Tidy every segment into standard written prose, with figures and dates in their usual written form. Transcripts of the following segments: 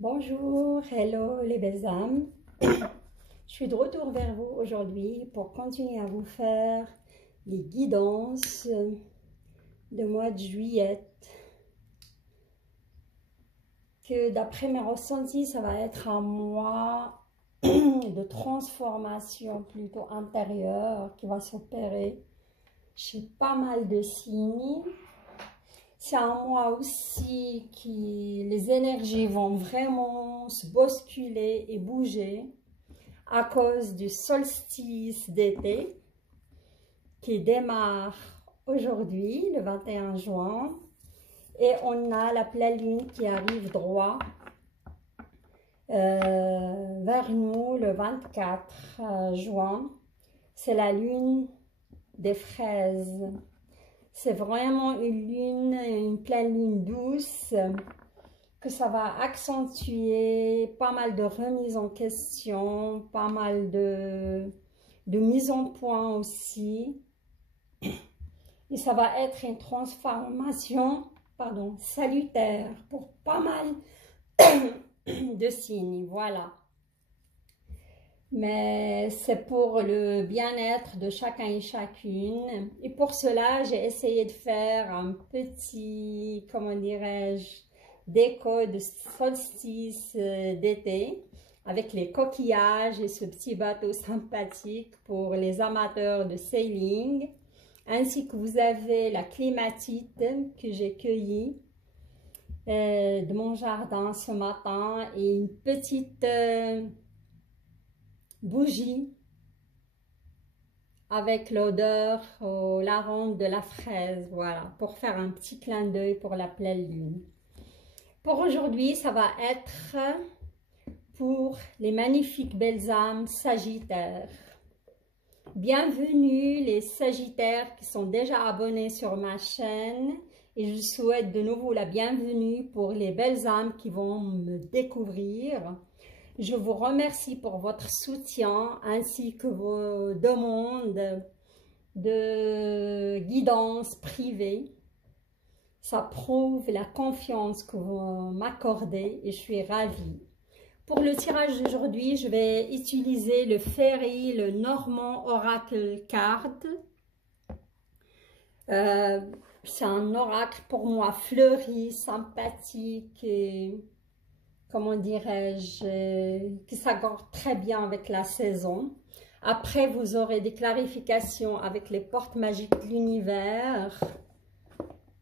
Bonjour, hello les belles âmes. Je suis de retour vers vous aujourd'hui pour continuer à vous faire les guidances de mois de juillet. Que d'après mes ressentis, ça va être un mois de transformation plutôt intérieure qui va s'opérer chez pas mal de signes. C'est un mois aussi qui les énergies vont vraiment se bousculer et bouger à cause du solstice d'été qui démarre aujourd'hui, le 21 juin. Et on a la pleine lune qui arrive droit vers nous le 24 juin. C'est la lune des fraises. C'est vraiment une pleine lune douce, que ça va accentuer pas mal de remises en question, pas mal de mise en point aussi. Et ça va être une transformation, salutaire pour pas mal de signes, voilà. Mais c'est pour le bien-être de chacun et chacune. Et pour cela, j'ai essayé de faire un petit, comment dirais-je, déco de solstice d'été avec les coquillages et ce petit bateau sympathique pour les amateurs de sailing. Ainsi que vous avez la clématite que j'ai cueillie de mon jardin ce matin et une petite bougie avec l'odeur au l'arôme de la fraise, voilà, pour faire un petit clin d'œil pour la pleine lune. Pour aujourd'hui, ça va être pour les magnifiques belles âmes sagittaires. Bienvenue les sagittaires qui sont déjà abonnés sur ma chaîne et je souhaite de nouveau la bienvenue pour les belles âmes qui vont me découvrir. Je vous remercie pour votre soutien ainsi que vos demandes de guidance privée. Ça prouve la confiance que vous m'accordez et je suis ravie. Pour le tirage d'aujourd'hui, je vais utiliser le Fairy, le Normand Oracle Card. C'est un oracle pour moi fleuri, sympathique et comment dirais-je, qui s'accorde très bien avec la saison. Après, vous aurez des clarifications avec les portes magiques de l'univers.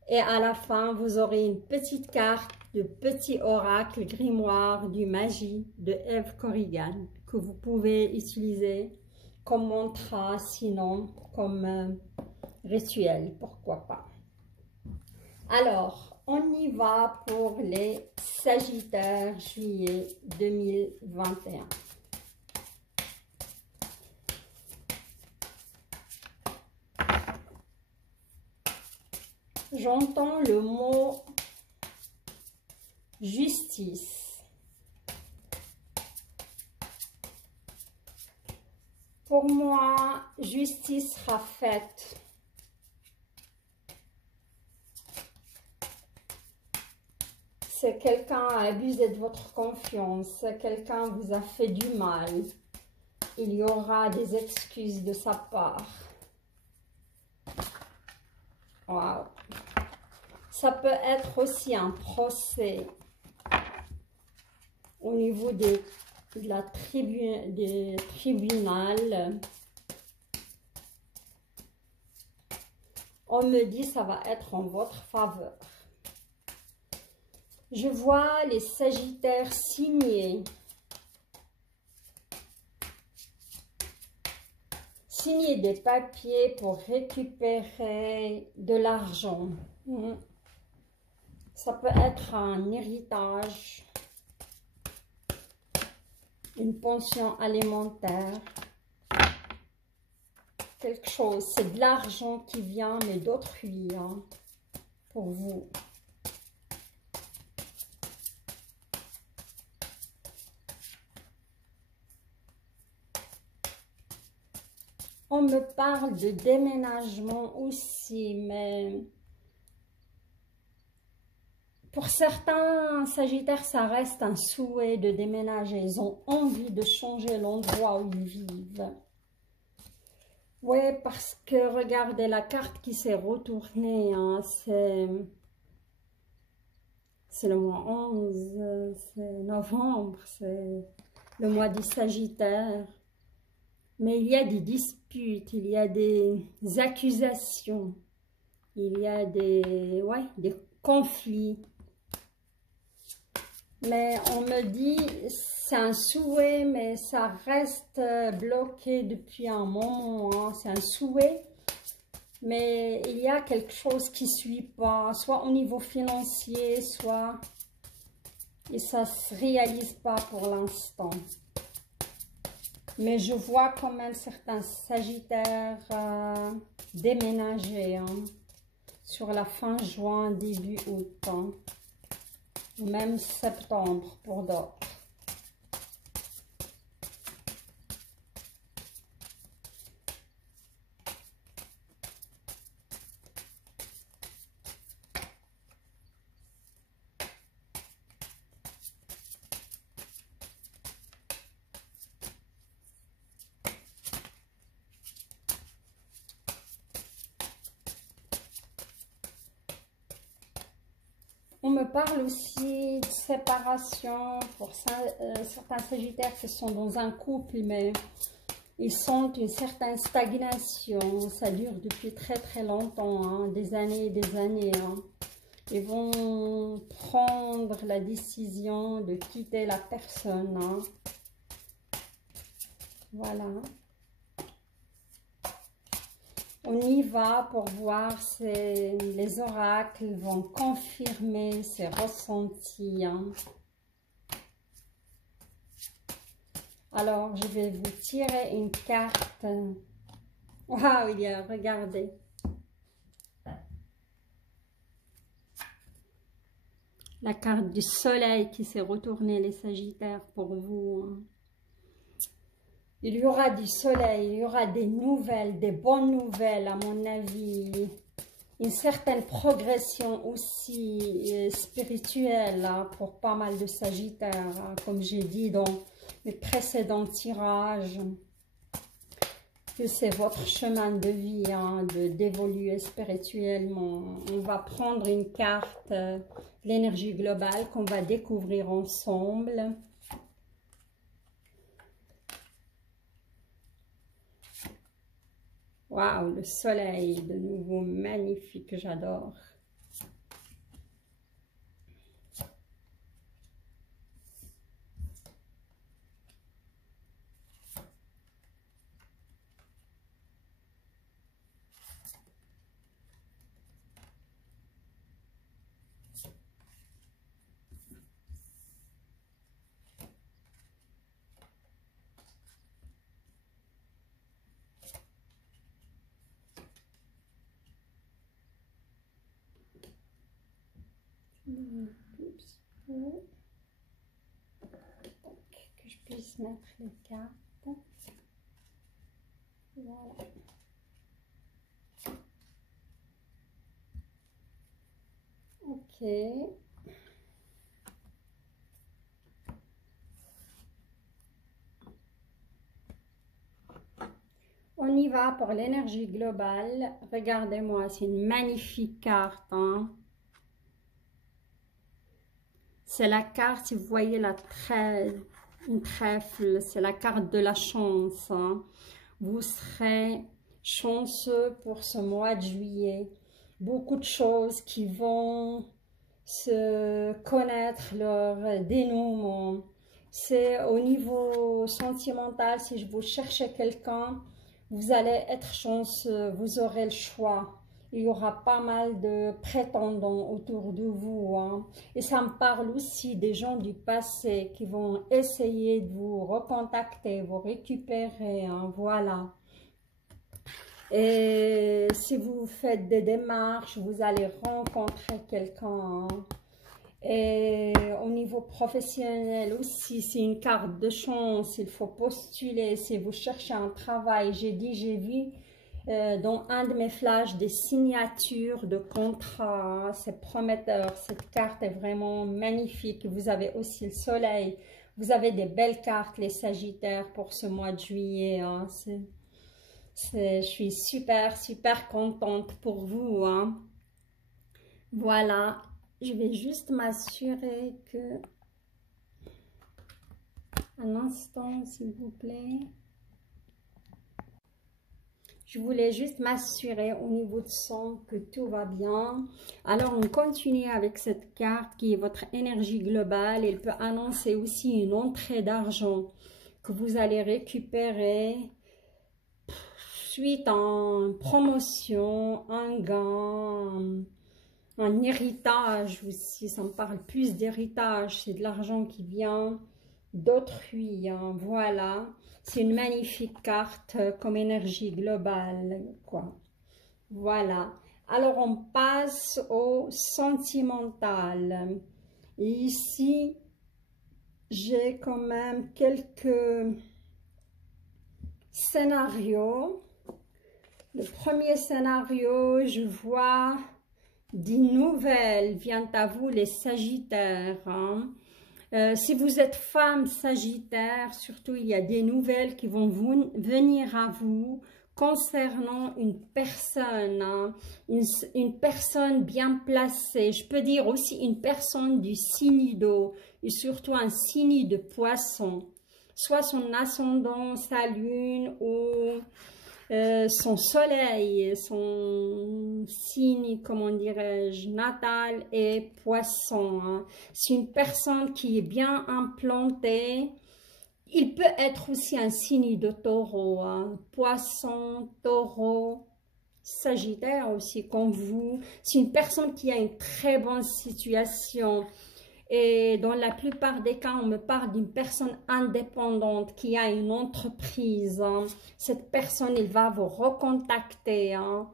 Et à la fin, vous aurez une petite carte de petit oracle grimoire du magie de Eve Corrigan que vous pouvez utiliser comme mantra, sinon comme rituel, pourquoi pas. Alors, on y va pour les Sagittaires juillet 2021. J'entends le mot justice. Pour moi, justice sera faite. C'est quelqu'un a abusé de votre confiance, quelqu'un vous a fait du mal. Il y aura des excuses de sa part. Wow. Ça peut être aussi un procès au niveau des tribunaux. On me dit ça va être en votre faveur. Je vois les Sagittaires signer des papiers pour récupérer de l'argent. Ça peut être un héritage, une pension alimentaire, quelque chose. C'est de l'argent qui vient, mais d'autrui, hein, pour vous. On me parle de déménagement aussi, mais pour Pour certains Sagittaires, ça reste un souhait de déménager. Ils ont envie de changer l'endroit où ils vivent. Oui, parce que regardez la carte qui s'est retournée. Hein, c'est le mois 11, c'est novembre, c'est le mois du Sagittaire. Mais il y a des disputes, il y a des accusations, il y a des conflits. Mais on me dit, c'est un souhait, mais ça reste bloqué depuis un moment. Hein. C'est un souhait, mais il y a quelque chose qui ne suit pas, soit au niveau financier, soit... Et ça ne se réalise pas pour l'instant. Mais je vois quand même certains Sagittaires déménager hein, sur la fin juin, début août. Hein. Ou même septembre pour d'autres. On me parle aussi de séparation pour certains Sagittaires qui sont dans un couple, mais ils sentent une certaine stagnation. Ça dure depuis très longtemps, hein, des années et des années. Hein. Ils vont prendre la décision de quitter la personne. Hein. Voilà. On y va pour voir si les oracles vont confirmer ces ressentis. Hein. Alors, je vais vous tirer une carte. Waouh, il y a, regardez. La carte du soleil qui s'est retournée, les Sagittaires, pour vous. Hein. Il y aura du soleil, il y aura des nouvelles, des bonnes nouvelles à mon avis. Une certaine progression aussi spirituelle hein, pour pas mal de Sagittaires, hein, comme j'ai dit dans mes précédents tirages. Que c'est votre chemin de vie, hein, d'évoluer spirituellement. On va prendre une carte, l'énergie globale qu'on va découvrir ensemble. Waouh, le soleil, de nouveau magnifique, j'adore. Que je puisse mettre les cartes. Voilà. Ok. On y va pour l'énergie globale. Regardez-moi, c'est une magnifique carte. Hein? C'est la carte, si vous voyez une trèfle, c'est la carte de la chance. Hein? Vous serez chanceux pour ce mois de juillet. Beaucoup de choses qui vont se connaître leur dénouement. C'est au niveau sentimental, si je vous cherchez quelqu'un, vous allez être chanceux, vous aurez le choix. Il y aura pas mal de prétendants autour de vous. Hein. Et ça me parle aussi des gens du passé qui vont essayer de vous recontacter, vous récupérer. Hein. Voilà. Et si vous faites des démarches, vous allez rencontrer quelqu'un. Hein. Et au niveau professionnel aussi, c'est une carte de chance, il faut postuler. Si vous cherchez un travail, j'ai dit, j'ai vu dans un de mes flashs des signatures de contrat. C'est prometteur, cette carte est vraiment magnifique. Vous avez aussi le soleil, vous avez des belles cartes les Sagittaires pour ce mois de juillet, hein. Je suis super contente pour vous, hein. Voilà, je vais juste m'assurer que... Un instant, s'il vous plaît. Je voulais juste m'assurer au niveau de son que tout va bien. Alors, on continue avec cette carte qui est votre énergie globale. Elle peut annoncer aussi une entrée d'argent que vous allez récupérer suite à une promotion, un gain, un héritage aussi. Ça me parle plus d'héritage. C'est de l'argent qui vient d'autrui, hein. Voilà, c'est une magnifique carte comme énergie globale, quoi. Voilà, alors on passe au sentimental. Et ici, j'ai quand même quelques scénarios. Le premier scénario, je vois des nouvelles viennent à vous les Sagittaires, hein. Si vous êtes femme Sagittaire, surtout il y a des nouvelles qui vont venir à vous concernant une personne, hein, une personne bien placée. Je peux dire aussi une personne du signe d'eau et surtout un signe de poisson, soit son ascendant, sa lune ou son soleil, son signe, comment dirais-je, natal est poisson, hein. C'est une personne qui est bien implantée. Il peut être aussi un signe de taureau, hein. Poisson, taureau, Sagittaire aussi comme vous. C'est une personne qui a une très bonne situation. Et dans la plupart des cas, on me parle d'une personne indépendante qui a une entreprise, hein. Cette personne, elle va vous recontacter, hein.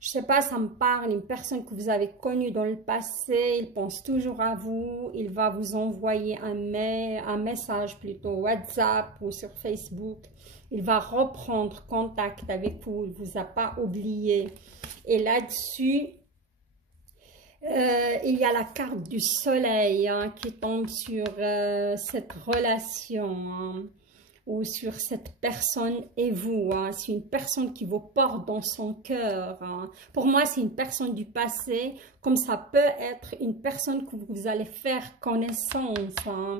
Je sais pas, ça me parle d'une personne que vous avez connue dans le passé. Il pense toujours à vous. Il va vous envoyer un message plutôt WhatsApp ou sur Facebook. Il va reprendre contact avec vous. Il ne vous a pas oublié. Et là-dessus... il y a la carte du soleil, hein, qui tombe sur cette relation, hein, ou sur cette personne et vous, hein. C'est une personne qui vous porte dans son cœur, hein. Pour moi, c'est une personne du passé, comme ça peut être une personne que vous allez faire connaissance, hein.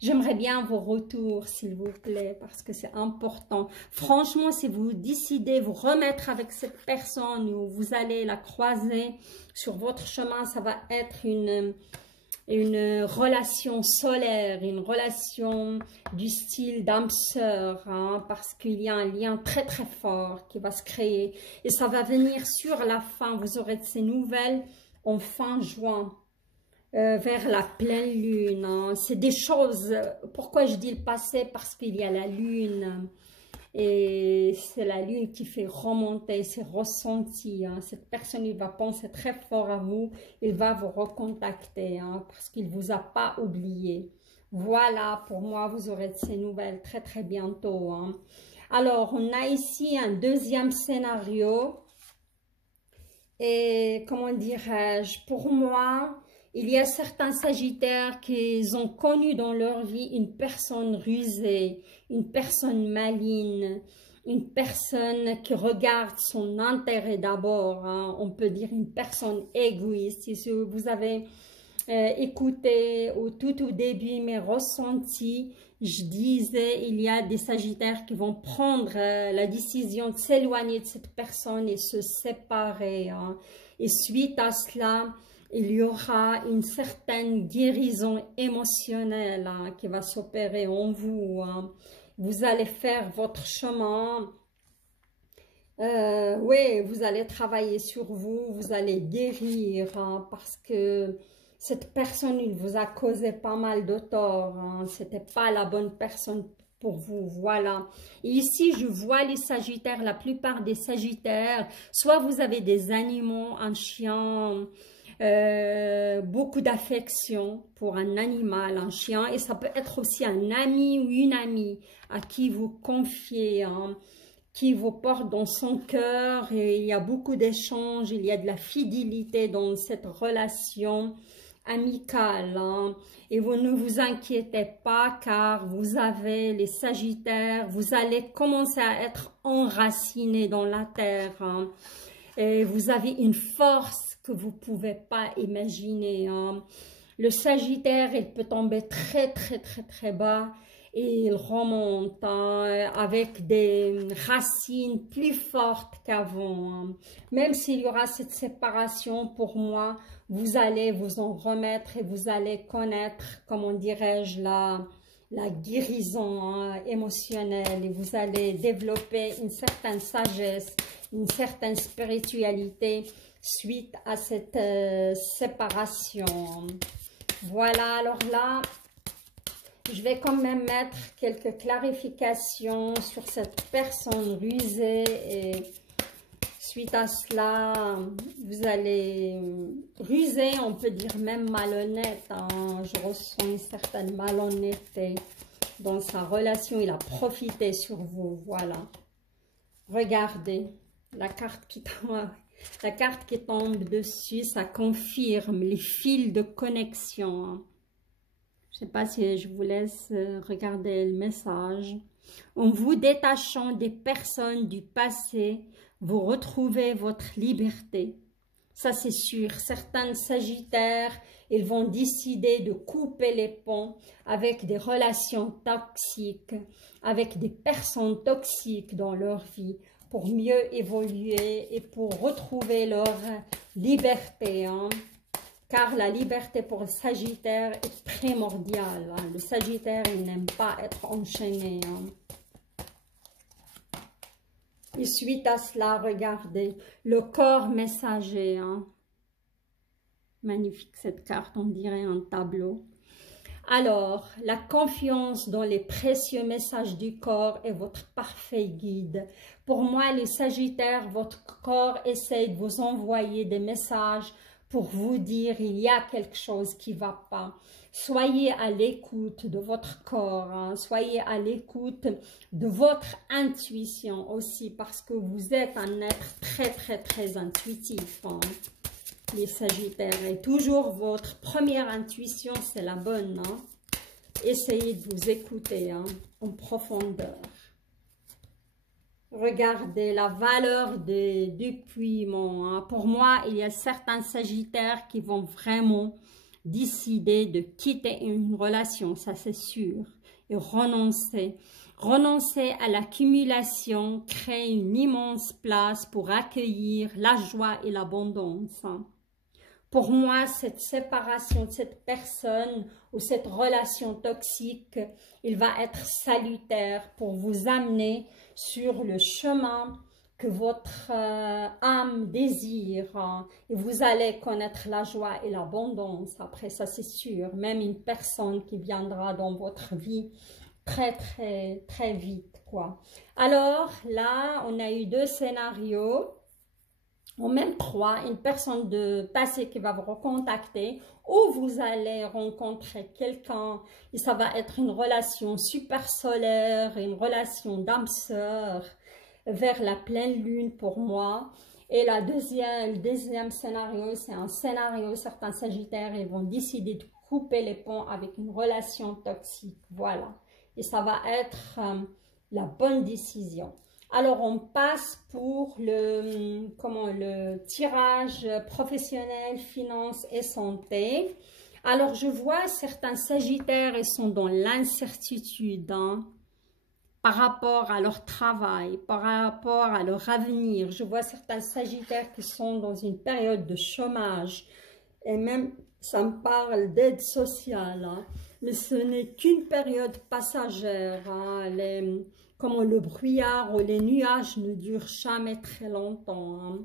J'aimerais bien vos retours, s'il vous plaît, parce que c'est important. Franchement, si vous décidez de vous remettre avec cette personne ou vous allez la croiser sur votre chemin, ça va être une relation solaire, une relation du style d'âme sœur, hein, parce qu'il y a un lien très très fort qui va se créer. Et ça va venir sur la fin, vous aurez de ces nouvelles en fin juin. Vers la pleine lune, hein. C'est des choses, pourquoi je dis le passé? Parce qu'il y a la lune, et c'est la lune qui fait remonter ses ressentis, hein. Cette personne, il va penser très fort à vous, il va vous recontacter, hein, parce qu'il ne vous a pas oublié. Voilà, pour moi, vous aurez de ces nouvelles très très bientôt, hein. Alors, on a ici un deuxième scénario, et comment dirais-je, pour moi... Il y a certains Sagittaires qui ont connu dans leur vie une personne rusée, une personne maligne, une personne qui regarde son intérêt d'abord, hein. On peut dire une personne égoïste. Si vous avez écouté au tout début mes ressentis, je disais il y a des Sagittaires qui vont prendre la décision de s'éloigner de cette personne et se séparer, hein. Et suite à cela, il y aura une certaine guérison émotionnelle, hein, qui va s'opérer en vous, hein. Vous allez faire votre chemin. Oui, vous allez travailler sur vous, vous allez guérir, hein, parce que cette personne, il vous a causé pas mal de tort, hein. C'était pas la bonne personne pour vous, voilà. Et ici, je vois les Sagittaires, la plupart des Sagittaires, soit vous avez des animaux, un chien... beaucoup d'affection pour un animal, un chien, et ça peut être aussi un ami ou une amie à qui vous confiez, hein, qui vous porte dans son cœur et il y a beaucoup d'échanges, il y a de la fidélité dans cette relation amicale. Hein. Et vous ne vous inquiétez pas car vous avez les Sagittaires, vous allez commencer à être enracinés dans la terre. Hein. Et vous avez une force que vous ne pouvez pas imaginer. Hein. Le Sagittaire, il peut tomber très bas et il remonte hein, avec des racines plus fortes qu'avant. Hein. Même s'il y aura cette séparation, pour moi, vous allez vous en remettre et vous allez connaître, comment dirais-je, la guérison hein, émotionnelle et vous allez développer une certaine sagesse, une certaine spiritualité suite à cette séparation. Voilà, alors là, je vais quand même mettre quelques clarifications sur cette personne rusée et suite à cela, vous allez ruser, on peut dire même malhonnête. Hein. Je ressens une certaine malhonnêteté dans sa relation. Il a profité sur vous, voilà. Regardez, la carte qui tombe dessus, ça confirme les fils de connexion. Hein. Je ne sais pas si je vous laisse regarder le message. En vous détachant des personnes du passé, vous retrouvez votre liberté. Ça, c'est sûr. Certains Sagittaires, ils vont décider de couper les ponts avec des relations toxiques, avec des personnes toxiques dans leur vie pour mieux évoluer et pour retrouver leur liberté. Hein. Car la liberté pour le Sagittaire est primordiale. Hein. Le Sagittaire, il n'aime pas être enchaîné. Hein. Et suite à cela, regardez, le corps messager. Hein. Magnifique cette carte, on dirait un tableau. Alors, la confiance dans les précieux messages du corps est votre parfait guide. Pour moi, les Sagittaires, votre corps essaie de vous envoyer des messages pour vous dire il y a quelque chose qui ne va pas. Soyez à l'écoute de votre corps, hein. Soyez à l'écoute de votre intuition aussi parce que vous êtes un être très intuitif. Hein. Les Sagittaires, et toujours votre première intuition, c'est la bonne. Hein. Essayez de vous écouter hein, en profondeur. Regardez la valeur du dépouillement. Hein. Pour moi, il y a certains Sagittaires qui vont vraiment décider de quitter une relation, ça c'est sûr, et renoncer. Renoncer à l'accumulation, créer une immense place pour accueillir la joie et l'abondance. Hein. Pour moi, cette séparation de cette personne ou cette relation toxique, il va être salutaire pour vous amener sur le chemin que votre âme désire. Hein, et vous allez connaître la joie et l'abondance. Après, ça c'est sûr. Même une personne qui viendra dans votre vie très vite, quoi. Alors, là, on a eu deux scénarios. Ou même trois, une personne de passé qui va vous recontacter ou vous allez rencontrer quelqu'un et ça va être une relation super solaire, une relation d'âme sœur vers la pleine lune pour moi. Et le deuxième scénario, c'est un scénario, certains Sagittaires ils vont décider de couper les ponts avec une relation toxique, voilà. Et ça va être la bonne décision. Alors, on passe pour le tirage professionnel, finances et santé. Alors, je vois certains Sagittaires, ils sont dans l'incertitude hein, par rapport à leur travail, par rapport à leur avenir. Je vois certains Sagittaires qui sont dans une période de chômage. Et même, ça me parle d'aide sociale. Hein, mais ce n'est qu'une période passagère. Hein, comment le brouillard ou les nuages ne durent jamais très longtemps. Hein.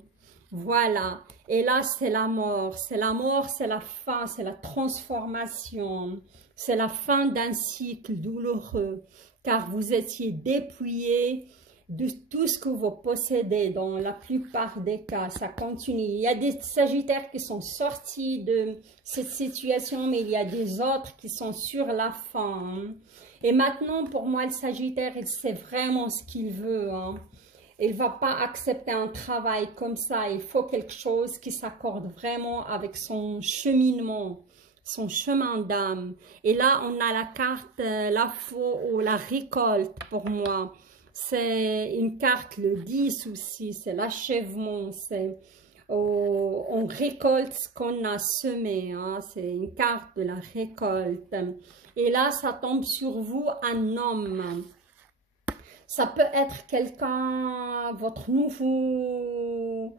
Voilà. Et là, c'est la mort. C'est la mort, c'est la fin, c'est la transformation. C'est la fin d'un cycle douloureux. Car vous étiez dépouillé de tout ce que vous possédez dans la plupart des cas. Ça continue. Il y a des Sagittaires qui sont sortis de cette situation, mais il y a des autres qui sont sur la fin. Hein. Et maintenant, pour moi, le Sagittaire, il sait vraiment ce qu'il veut. Hein. Il ne va pas accepter un travail comme ça. Il faut quelque chose qui s'accorde vraiment avec son cheminement, son chemin d'âme. Et là, on a la carte, la faux ou la récolte pour moi. C'est une carte, le 10 aussi, c'est l'achèvement, c'est... on récolte ce qu'on a semé, hein. C'est une carte de la récolte. Et là, ça tombe sur vous, un homme. Ça peut être quelqu'un, votre nouveau,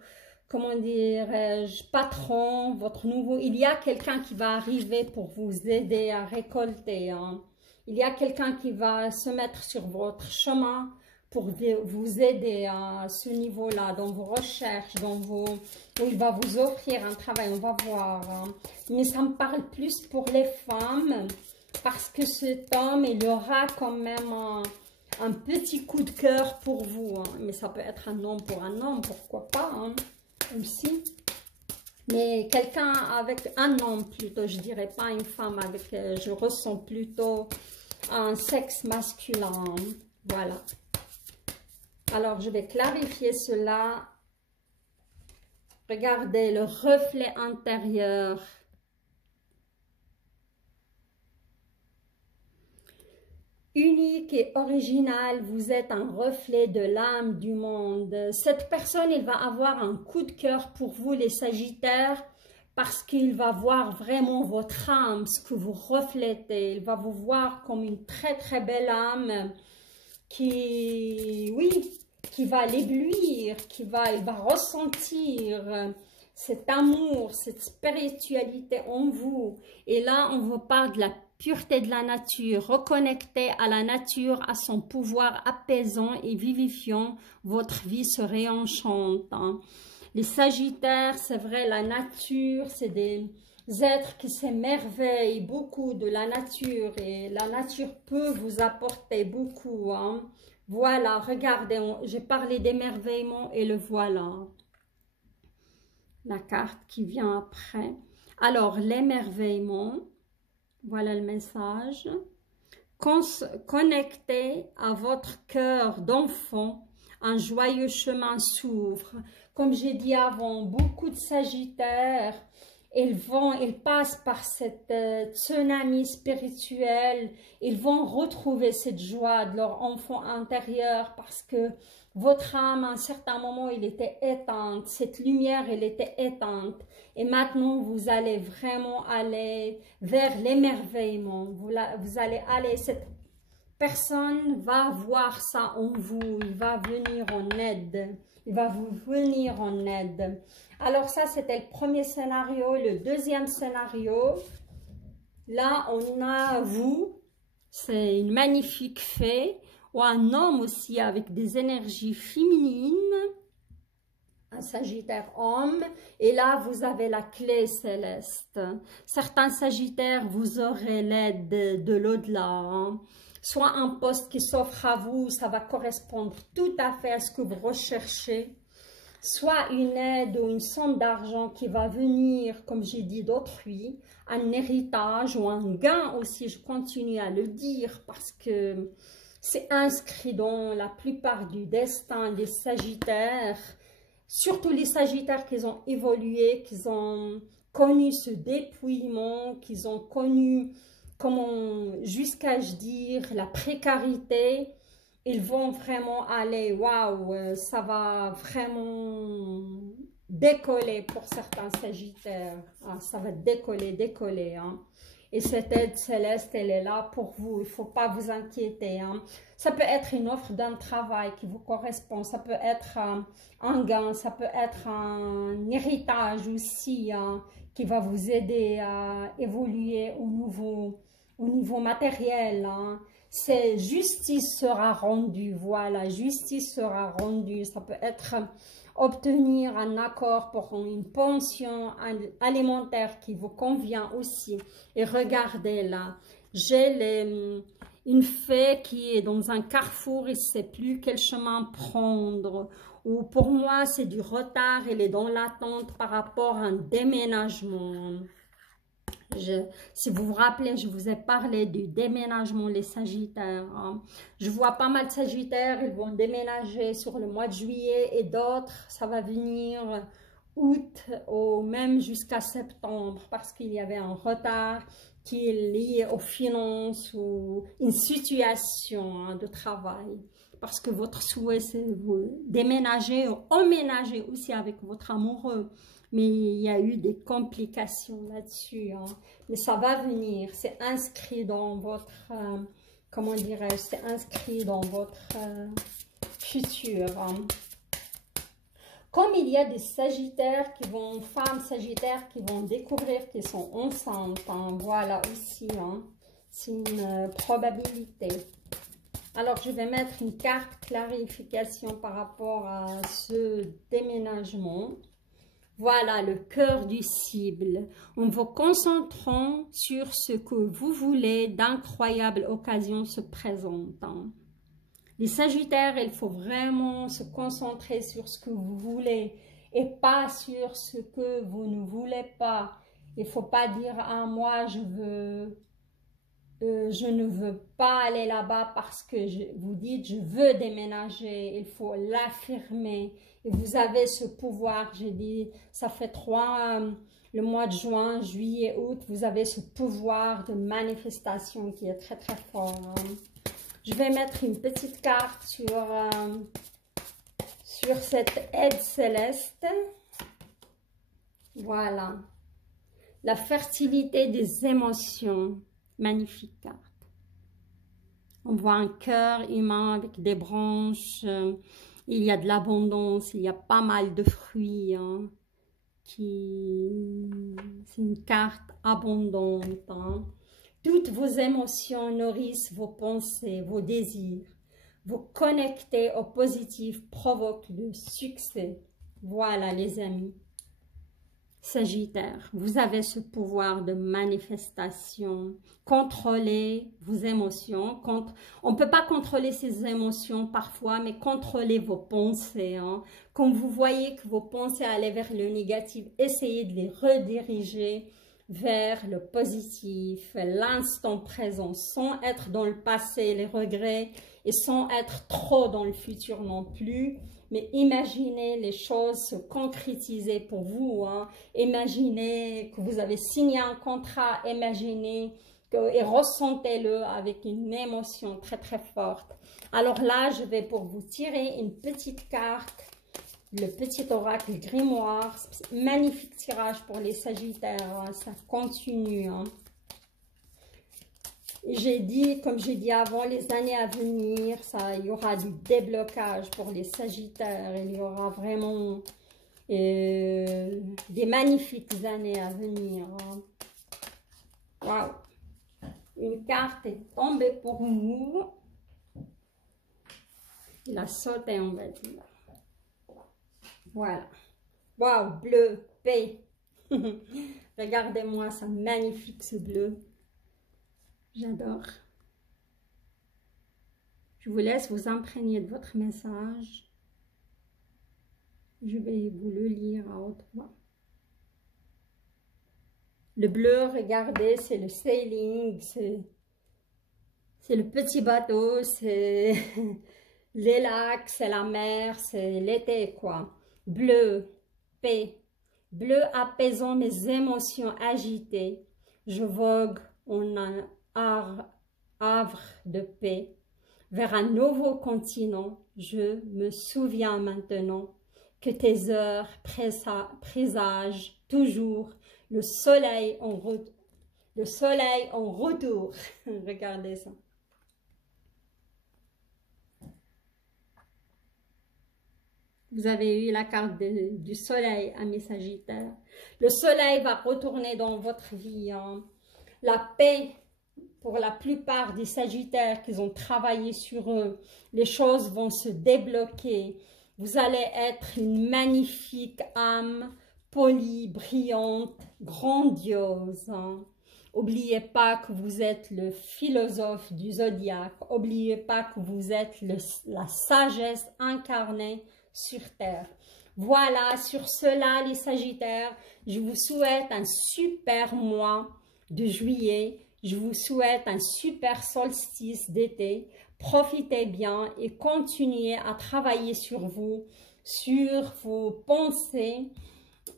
comment dirais-je, patron, votre nouveau... Il y a quelqu'un qui va arriver pour vous aider à récolter, hein. Il y a quelqu'un qui va se mettre sur votre chemin pour vous aider à ce niveau-là, dans vos recherches, où il va vous offrir un travail, on va voir, hein. Mais ça me parle plus pour les femmes, parce que cet homme, il aura quand même un petit coup de cœur pour vous, hein. Mais ça peut être un homme pour un homme, pourquoi pas, hein, aussi. Mais quelqu'un avec un homme plutôt, je dirais pas une femme avec, je ressens plutôt un sexe masculin, voilà. Alors, je vais clarifier cela. Regardez le reflet intérieur. Unique et original, vous êtes un reflet de l'âme du monde. Cette personne, il va avoir un coup de cœur pour vous, les Sagittaires, parce qu'il va voir vraiment votre âme, ce que vous reflétez. Il va vous voir comme une très très belle âme qui, oui, qui va l'éblouir, il va ressentir cet amour, cette spiritualité en vous. Et là, on vous parle de la pureté de la nature, reconnecter à la nature, à son pouvoir apaisant et vivifiant, votre vie se réenchante, hein. Les Sagittaires, c'est vrai, la nature, c'est des êtres qui s'émerveillent beaucoup de la nature et la nature peut vous apporter beaucoup, hein. Voilà, regardez, j'ai parlé d'émerveillement et le voilà. La carte qui vient après. Alors, l'émerveillement, voilà le message. Connectez à votre cœur d'enfant, un joyeux chemin s'ouvre. Comme j'ai dit avant, beaucoup de Sagittaires, ils passent par cette tsunami spirituel, ils vont retrouver cette joie de leur enfant intérieur parce que votre âme, à un certain moment, il était éteinte, cette lumière, elle était éteinte. Et maintenant, vous allez vraiment aller vers l'émerveillement. Vous allez aller, cette personne va voir ça en vous, il va venir en aide. Il va vous venir en aide. Alors ça, c'était le premier scénario. Le deuxième scénario, là, on a vous. C'est une magnifique fée. Ou un homme aussi avec des énergies féminines. Un Sagittaire homme. Et là, vous avez la clé céleste. Certains Sagittaires, vous aurez l'aide de l'au-delà, hein. Soit un poste qui s'offre à vous, ça va correspondre tout à fait à ce que vous recherchez. Soit une aide ou une somme d'argent qui va venir, comme j'ai dit, d'autrui, un héritage ou un gain aussi, je continue à le dire parce que c'est inscrit dans la plupart du destin des Sagittaires, surtout les Sagittaires qui ont évolué, qui ont connu ce dépouillement, qui ont connu, comment, jusqu'à je dire, la précarité. Ils vont vraiment aller, waouh, ça va vraiment décoller pour certains Sagittaires. Ah, ça va décoller, hein. Et cette aide céleste, elle est là pour vous. Il ne faut pas vous inquiéter, hein. Ça peut être une offre d'un travail qui vous correspond. Ça peut être un gain. Ça peut être un héritage aussi, hein, qui va vous aider à évoluer au niveau matériel, hein. C'est justice sera rendue, voilà, justice sera rendue. Ça peut être obtenir un accord pour une pension alimentaire qui vous convient aussi. Et regardez là, j'ai une fée qui est dans un carrefour et ne sait plus quel chemin prendre. Ou pour moi, c'est du retard, elle est dans l'attente par rapport à un déménagement. Si vous vous rappelez, je vous ai parlé du déménagement, les Sagittaires. Hein. Je vois pas mal de Sagittaires, ils vont déménager sur le mois de juillet et d'autres, ça va venir août ou même jusqu'à septembre parce qu'il y avait un retard qui est lié aux finances ou une situation hein, de travail. Parce que votre souhait, c'est vous déménager ou emménager aussi avec votre amoureux. Mais il y a eu des complications là-dessus. Hein. Mais ça va venir. C'est inscrit dans votre, comment dirais-je, c'est inscrit dans votre futur. Hein. Comme il y a des Sagittaires qui vont, femmes Sagittaires qui vont découvrir qu'ils sont enceintes. Hein. Voilà aussi, hein. C'est une probabilité. Alors, je vais mettre une carte clarification par rapport à ce déménagement. Voilà, le cœur du cible. En vous concentrant sur ce que vous voulez, d'incroyables occasions se présentent. Hein. Les Sagittaires, il faut vraiment se concentrer sur ce que vous voulez et pas sur ce que vous ne voulez pas. Il ne faut pas dire « Ah, moi, je ne veux pas aller là-bas parce que vous dites « Je veux déménager ». Il faut l'affirmer. Et vous avez ce pouvoir, j'ai dit, ça fait le mois de juin, juillet, août, vous avez ce pouvoir de manifestation qui est très très fort. Hein. Je vais mettre une petite carte sur cette aide céleste. Voilà. La fertilité des émotions. Magnifique carte. On voit un cœur humain avec des branches. Il y a de l'abondance, il y a pas mal de fruits. Hein, c'est une carte abondante. Hein. Toutes vos émotions nourrissent vos pensées, vos désirs. Vous connectez au positif provoque le succès. Voilà les amis. Sagittaire, vous avez ce pouvoir de manifestation. Contrôlez vos émotions. On ne peut pas contrôler ses émotions parfois, mais contrôlez vos pensées. Hein. Quand vous voyez que vos pensées allaient vers le négatif, essayez de les rediriger vers le positif, l'instant présent, sans être dans le passé, les regrets, et sans être trop dans le futur non plus. Mais imaginez les choses se concrétiser pour vous. Hein. Imaginez que vous avez signé un contrat, imaginez et ressentez-le avec une émotion très très forte. Alors là, je vais pour vous tirer une petite carte, le petit oracle grimoire. Magnifique tirage pour les Sagittaires, hein. Ça continue. Hein. J'ai dit, comme j'ai dit avant, les années à venir, il y aura du déblocage pour les Sagittaires. Il y aura vraiment des magnifiques années à venir. Waouh! Une carte est tombée pour nous. Il a sauté, on va dire. Voilà. Waouh! Bleu, paix. Regardez-moi, c'est magnifique ce bleu. J'adore. Je vous laisse vous imprégner de votre message. Je vais vous le lire à haute voix. Le bleu, regardez, c'est le sailing, c'est le petit bateau, c'est les lacs, c'est la mer, c'est l'été, quoi. Bleu, paix. Bleu apaisant mes émotions agitées. Je vogue en un havre de paix. Vers un nouveau continent, je me souviens maintenant que tes heures présagent toujours le soleil en retour. Regardez ça. Vous avez eu la carte du soleil, amis Sagittaires. Le soleil va retourner dans votre vie. Hein. La paix, pour la plupart des Sagittaires qui ont travaillé sur eux, les choses vont se débloquer. Vous allez être une magnifique âme, polie, brillante, grandiose. Hein. N'oubliez pas que vous êtes le philosophe du zodiaque. N'oubliez pas que vous êtes la sagesse incarnée sur terre. Voilà, sur cela les Sagittaires, je vous souhaite un super mois. de juillet. Je vous souhaite un super solstice d'été. Profitez bien et continuez à travailler sur vous, sur vos pensées.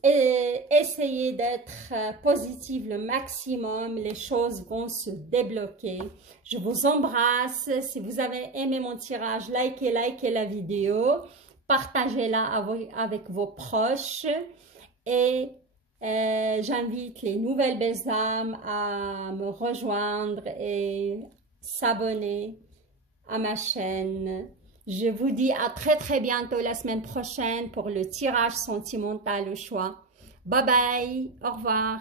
Et essayez d'être positive le maximum, les choses vont se débloquer. Je vous embrasse. Si vous avez aimé mon tirage, likez la vidéo, partagez-la avec vos proches et j'invite les nouvelles belles âmes à me rejoindre et s'abonner à ma chaîne. Je vous dis à très bientôt la semaine prochaine pour le tirage sentimental au choix. Bye bye, au revoir.